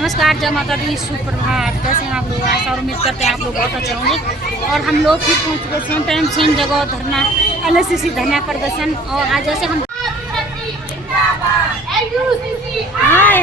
नमस्कार, जय माता दी, सुप्रभात। कैसे हैं आप लोग? ऐसा और उम्मीद करते हैं आप लोग बहुत अच्छे होंगे। और हम लोग फिर पहुँच गए सेम टाइम सेम जगह धरना LSCC धरना प्रदर्शन। और आज जैसे हम हाय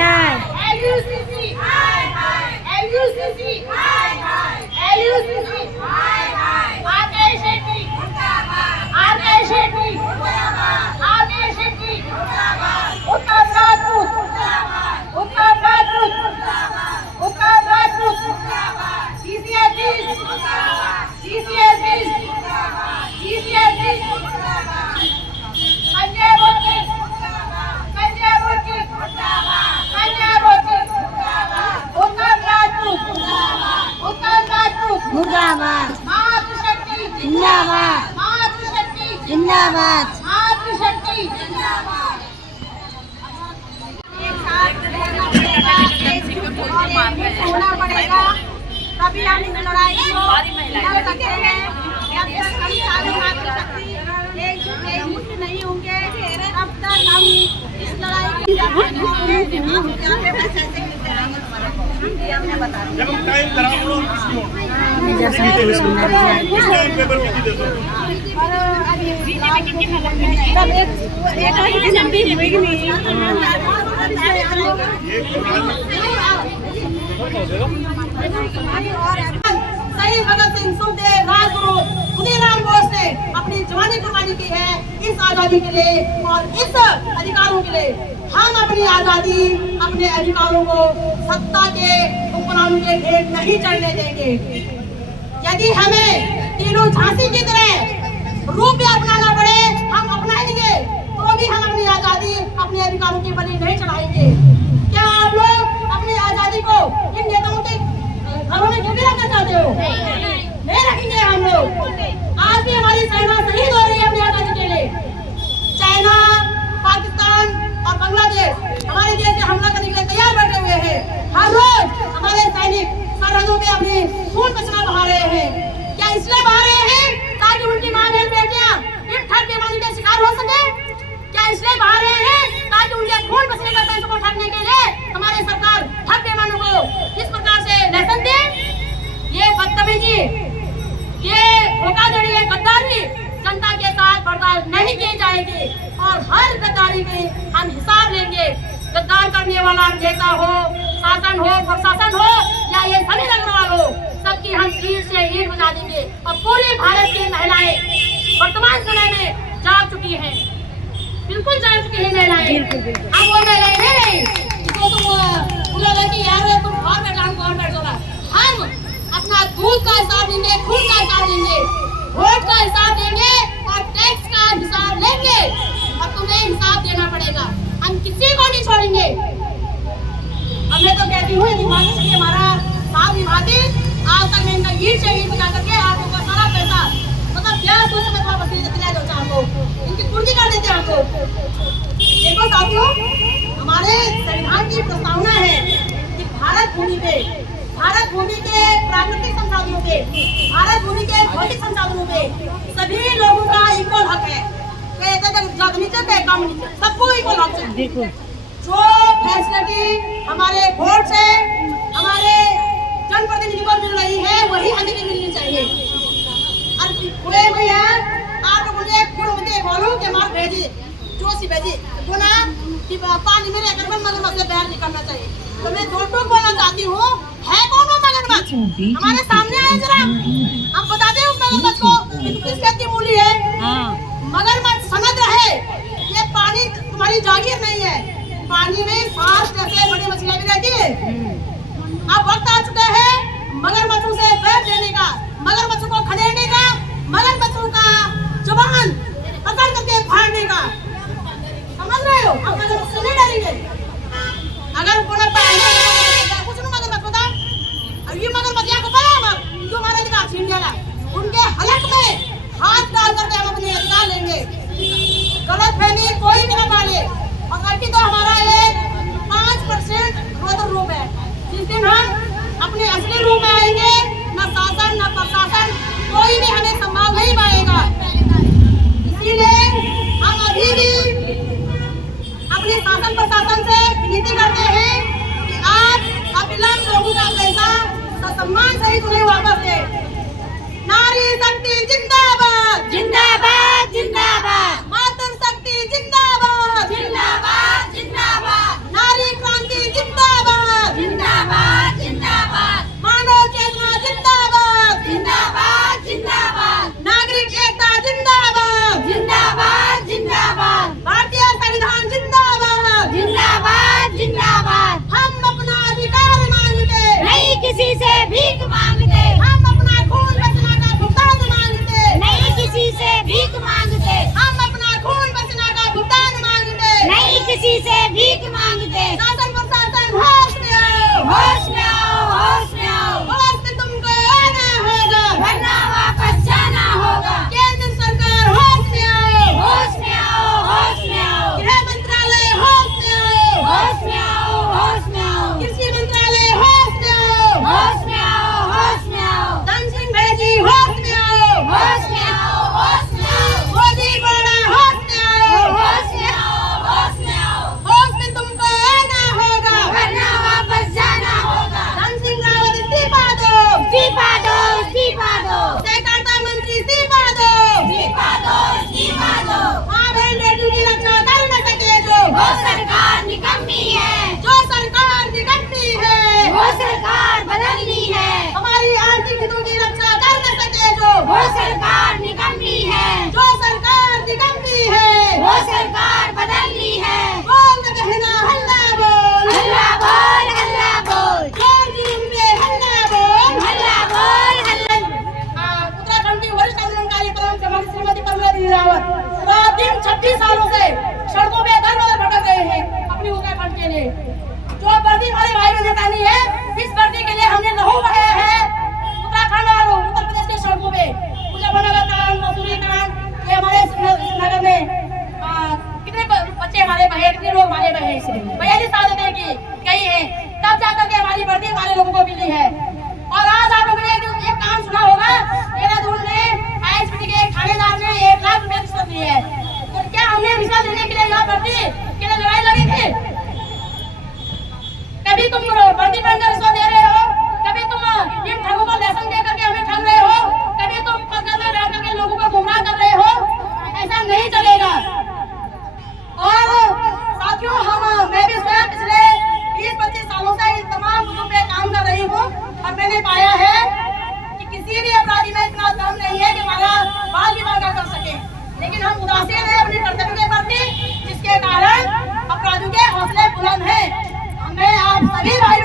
मुर्दाबाद, जिंदाबाद, जिंदाबाद। होना पड़ेगा तभी हम इस लड़ाई को लड़ सकते हैं। जब तक हम सारे मातृशक्ति एकजुट नहीं होंगे तब तक हम इस लड़ाई को शहीद भगत सिंह, सुखदेव, राजगुरु खुदीराम बोस ने अपनी जवानी कुर्बानी की है इस आजादी के लिए और इस अधिकारों के लिए। हम अपनी आजादी, अपने अधिकारों को सत्ता के हुक्मरानों के भेंट नहीं चढ़ने देंगे। यदि हमें तीनों झांसी की तरह रूप भी अपनाना पड़े, हम अपनाएंगे, तो भी हम अपनी आजादी, अपने अधिकारों की बलि नहीं चढ़ाएंगे। क्या आप लोग अपनी आजादी को इन नेताओं के घरों में गिरवी रखना चाहते हो? नहीं रखेंगे हम लोग। आज भी हमारी सेना शहीद हो रही है अपनी आजादी के लिए। चाइना, पाकिस्तान और बांग्लादेश हमारे देश से हमला करने के लिए तैयार बैठे हुए हैं। हर रोज हमारे सैनिक सरहदों पे अपनी खून पसीना बहा रहे हैं। क्या इसलिए बहा रहे हैं ताकि उनकी मां बहन बेटियां इन ठग बेईमानी के शिकार हो सके? क्या इसलिए बहा रहे हैं ताकि उनके खून पसीने के पैसों को ठगने के लिए हमारी सरकार ठग बेईमानों को इस प्रकार से लाइसेंस दे? ये बदतमीजी, ये धोखाधड़ी, ये गद्दारी जनता के साथ बर्दाश्त नहीं की जाएगी और हर गद्दारी में हम हिसाब लेंगे। गद्दार करने वाला नेता हो, शासन हो, प्रशासन हो या ये सभी नगरवाल हो, सबकी हम ईंट से ईंट बजा देंगे। और पूरे भारत की महिलाएं वर्तमान समय में जाग चुकी हैं, बिल्कुल जाग चुकी है महिलाएं। हम वो महिलाएं नहीं तो तुम बोलोगे कि यार तुम घर बैठा, हम घर बैठ जाओगा। हम अपना दूध का हिसाब लेंगे, खून का हिसाब लेंगे, वोट का हिसाब लेंगे और टैक्स का हिसाब लेंगे और तुम्हें हिसाब देना पड़ेगा। हम किसी को नहीं छोड़ेंगे। अब मैं तो कहती हूँ यदि हमारा साथ निभाते, आज तक मैं इनका ईट से ईट बजा करके आप लोगों का सारा पैसा मतलब क्या सोच में थोड़ा बस दिला दो हमको, इनकी कुर्सी कर देते हैं हमको। देखो साथियों, हमारे संविधान की प्रस्तावना है कि भारत भूमि के प्राकृतिक संसाधनों पे, भारत भूमि के भौतिक संसाधनों पे सभी लोगों का इक्वल हक है। सबको इक्वल हक है। जो फैसिलिटी हमारे वोट से हमारे जनप्रतिनिधि को मिल रही है वही हमें भी मिलनी चाहिए। और भैया आप मुझे मुझे बोलो कि मार भेजी जोशी भेजी वो ना कि पानी में रहकर मगरमच्छ से बाहर निकलना चाहिए। तो मैं दो टूक बोलना चाहती हूँ, है कौन वो मगरमच्छ? हमारे सामने आए जरा, हम बता दें उस मगरमच्छ को कि किस जात की मूली है। मगरमच्छ समुद्र है, ये पानी तुम्हारी जागीर नहीं है। पानी में सांस जैसे बड़ी मछलियां भी रहती है। अब वक्त आ चुका है मगरमच्छों से बैठ देने का, मगरमच्छों को खदेड़ने का, मगरमच्छों का जुबान पकड़ करके फाड़ने का। समझ रहे हो? हम मगरमच्छ से नहीं डरेंगे। अगर कोई कुछ नहीं मगरमच्छ होता, अब ये मगरमच्छ यहाँ को पड़ा हमारा जो हमारा अधिकार छीन लेगा, उनके हलक में हाथ डाल करके हम अपने अधिकार लेंगे। गलत फहमी कोई भी न डाले। और अभी तो हमारा एक 5% रोदर रूप है। जिस दिन हम अपने असली रूप में आएंगे, न शासन न प्रशासन कोई भी हमें संभाल नहीं पाएगा। इसीलिए हम अभी भी अपने शासन प्रशासन से विनती करते हैं कि आप अपने अपना सम्मान सहित उन्हें वापस दे। नारी शक्ति जिंदाबाद जिंदाबाद जिंदाबाद मातृ शक्ति जिंदाबाद जिंदाबाद जिंदाबाद नारी क्रांति जिंदाबाद जिंदाबाद जिंदाबाद मानव चेतना जिंदाबाद जिंदाबाद जिंदाबाद नागरिक एकता जिंदाबाद जिंदाबाद जिंदाबाद भारतीय संविधान जिंदाबाद जिंदाबाद जिंदाबाद हम अपना अधिकार मांगते नहीं किसी से भीख मांगते हम अपना खून पसीना का भुगतान मांगते नहीं किसी से भीख मांगते हम अपना खून पसीना का भुगतान मांगते नहीं किसी से भीख मांगते शासन प्रशासन होश में आओ होश में आओ होश में आओ होश में तुमको आना होगा वरना वापस जाना होगा केंद्र सरकार होश में आओ होश में आओ होश में आओ गृह मंत्रालय होश में आओ होश में आओ होश में आओ कृषि मंत्रालय होश में आओ होश में आओ होश में आओ धन सिंह भेजी होश में आओ होश में आओ होश में आओ मोदी बड़ा होश में आओ होश में आओ होश में आओ होश में तुमको आना होगा वरना वापस जाना होगा धन सिंह रावत इस्तीफा दो इस्तीफा दो इस्तीफा दो सहकारिता मंत्री इस्तीफा दो इस्तीफा दो इस्तीफा दो माँ बहन बेटी की रक्षा कर न सके जो वो सरकार निकम्मी है जो सरकार निकम्मी है वो सरकार बदलनी है हमारी आर्थिक हितों की रक्षा कर न सके जो वो सरकार निकम्मी है जो सरकार निकम्मी है वो सरकार बदलनी है बोल न बहना हल्ला बोल हल्ला बोल हल्ला बोल जोर जुलूम पे हल्ला बोल हल्ला बोल हल्ला उत्तराखंड की वरिष्ठ आंदोलनकारी प्रमुख श्रीमती कमला रावत रात दिन 26 सालों से सड़कों पे दर बदर भटक रहे हैं अपनी उत्तराखंड के लिए। जो वर्दी हमारे भाई बहन नहीं है, इस वर्दी के लिए हमने लहू बहाया है उत्तराखंड और उत्तर प्रदेश के सड़कों पे। मुजफ्फरनगर कांड, मसूरी कांड, ये हमारे नगर में कितने बच्चे हमारे बहे, कितने लोग मारे गए हैं इसलिए 42 साल की गई है, तब जाकर के हमारी वर्दी हमारे लोगों को मिली है। और आज आप लोगों ने एक काम सुना होगा, देहरादून में आईएसपीटी के एक थानेदार ने 1 लाख रुपए रिश्वत ली है। तो क्या हमने रिश्वत लेने के लिए यहाँ वर्दी के लिए लड़ाई लड़ी थी? कभी तुम वर्दी पहनकर रिश्वत दे रहे हो, कभी तुम इन ठगों को लेसन दे करके हमें ठग रहे हो, कभी तुम पकड़ में डाल करके लोगों को गुमराह कर रहे हो। ऐसा नहीं चलेगा। और साथियों, मैं भी स्वयं पिछले 20-25 सालों से इन तमाम मुद्दों पे काम कर रही हूँ और मैंने पाया है कि किसी भी अपराधी में इतना दम नहीं है कि हमारा बाल विवाह कर सके, लेकिन हम उदासीन हैं अपने कर्तव्य के प्रति, जिसके कारण अपराधियों के हौसले बुलंद हैं। मैं आप सभी भाई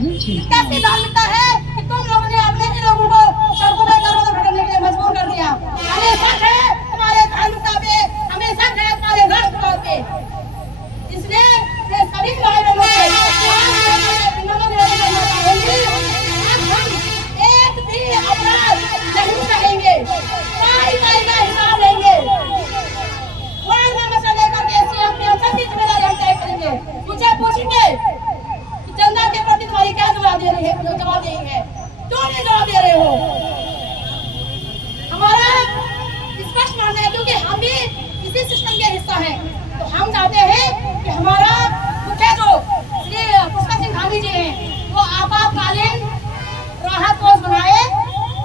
कैसी धार्मिकता है कि तुम लोगों ने अपने ही लोगों को सड़कों पर दरों में भटकने के लिए मजबूर कर दिया। हमें शक है तुम्हारे धार्मिकता पे, हमें शक है तुम्हारे राष्ट्रवाद पे। इसलिए मैं सभी भाई बहनों से एक भी अपराध नहीं सहेंगे, पाई पाई का हिसाब लेंगे। वार्ड में मसला लेकर के सीएम पीएम सबकी जिम्मेदारी हम तय करेंगे। मुझे पूछेंगे कि जनता के प्रति तुम्हारी क्या जवाब दे रही है, जवाब देही है, क्यों नहीं जवाब दे रहे हो? हमारा स्पष्ट मानना है क्योंकि हम भी इसी सिस्टम के हिस्सा हैं। तो हम चाहते हैं कि हमारा मुख्य जो श्री पुष्कर सिंह धामी जी हैं वो आपातकालीन राहत कोष बनाए,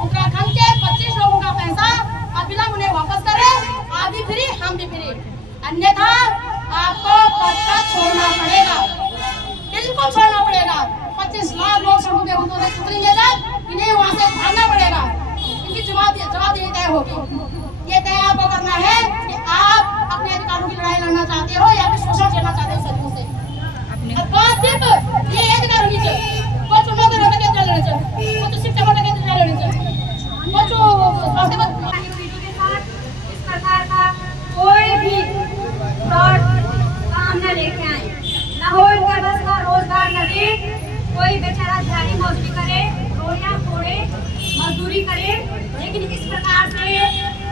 उत्तराखंड के 25 लोगों का पैसा अविलंब उन्हें वापस करें। आप भी फ्री, हम भी फ्री, अन्यथा आपको पद का छोड़ना पड़ेगा, बिल्कुल छोड़ना पड़ेगा। 25 लाख लोग सड़कों के मुद्दों से उतरेंगे जब, इन्हें वहाँ से भागना पड़ेगा, इनकी जवाबदेही तय होगी। ये तय आपको करना है कि आप अपने अधिकारों की लड़ाई लड़ना चाहते हो या फिर शोषण करना चाहते हो सदियों से। और बात सिर्फ ये अधिकार होनी चाहिए, वो तो लोग लड़ने के लड़ने चाहिए, वो तो शिक्षा लड़ने के लड़ने चाहिए, वो तो स्वास्थ्य के साथ इस प्रकार का कोई भी फ्रॉड काम न लेके आए, न हो इनके बस का रोजगार न दे, कोई बेचारा दिहाड़ी मजदूरी करे, रोटियां फोड़े, मजदूरी करे, लेकिन इस प्रकार से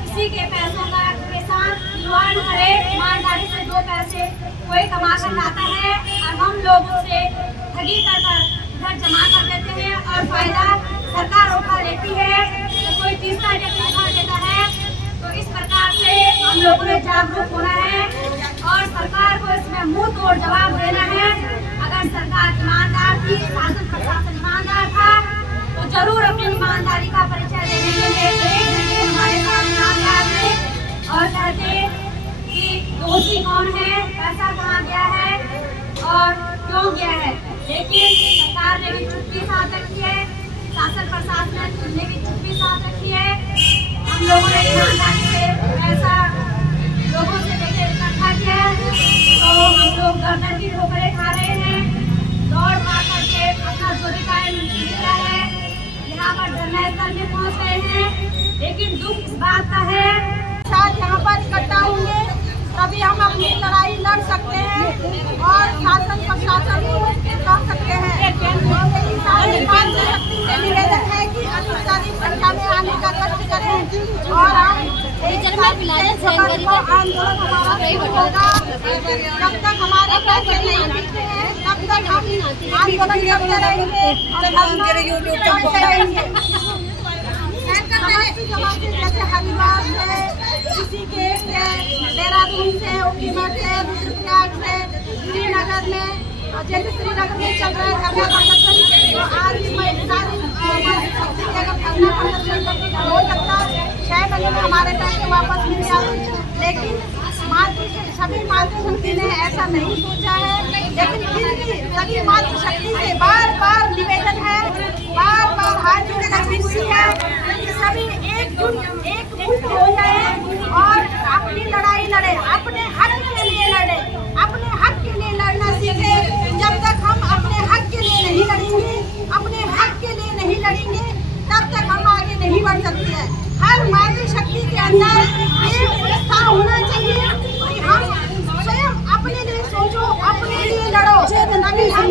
किसी के पैसों का के साथ खिलवाड़ करे, ईमानदारी से 2 पैसे कोई कमा कर लाता है और हम लोग उससे ठगी कर घर जमा कर देते हैं और फायदा सरकार उठा लेती है, तो कोई तीसरा व्यक्ति उठा देता है। तो इस प्रकार से हम लोगों ने जागरूक होना है और सरकार को इसमें मुंह तोड़ जवाब देना है। अगर सरकार ईमानदार थी, शासन प्रशासन ईमानदार था, तो जरूर अपनी ईमानदारी का परिचय देने के लिए एक घंटे हमारे सामने आते और कहते कि दोषी कौन है, पैसा कहाँ गया है और क्यों गया है। लेकिन सरकार ने भी चुप्पी साथ रखी है, शासन प्रशासन ने भी चुप्पी साथ रखी है। हम लोगों ने ईमानदारी से पैसा लोगों से लेकर इकट्ठा किया है, तो हम लोग गर्दन की ठोकरें खा रहे हैं, दौड़ मार करके अपना जो रिटायरमेंट मिला है यहाँ पर धरना स्थल में पहुँच गए हैं। लेकिन दुख इस बात का है साथ यहाँ पर इकट्ठा होंगे तभी हम अपनी लड़ाई लड़ सकते हैं और शासन प्रशासन को कर सकते हैं। यही सारी मानसिक शक्ति से निवेदन है कि अधिक से अधिक संख्या में आने का कष्ट करें और हम आंदोलन हमारा होगा। जब तक हमारे पैसे नहीं मिलते हैं तब तक हम आंदोलन करते रहेंगे और रहेंगे। जैसे हरिद्वार से, ऋषिकेश से, देहरादून से, उखीमठ से, रुद्रप्रयाग से, श्रीनगर में, जैसे श्रीनगर में चल रहा है धरना प्रदर्शन, तो आज सारी शक्ति के अगर धरना प्रदर्शन हो सकता 6 महीने में हमारे पैसे वापस मिल जाते। लेकिन सभी मातृशक्ति ने ऐसा नहीं सोचा है, लेकिन फिर भी सभी मातृशक्ति से बार बार निवेदन है, बार बार हाथ जोड़कर विनती है कि सभी एकजुट हो जाए और अपनी लड़ाई लड़े, अपने हक के लिए लड़े, अपने हक के लिए लड़ना सीखे। जब तक हम अपने हक के लिए नहीं लड़ेंगे, अपने हक के लिए नहीं लड़ेंगे, तब तक हम आगे नहीं बढ़ सकते हैं। हर मातृशक्ति के अंदर ये उत्साह होना चाहिए कि हम स्वयं अपने लिए सोचो, अपने लिए लड़ो, तभी हम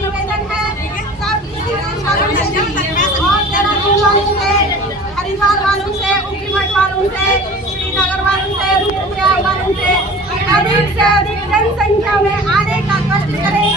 निवेदन है हरिद्वार वालों से, उखीमठ वालों से, श्रीनगर वालों से, रुद्रप्रयाग वालों से अधिक जनसंख्या में आने का कष्ट करें।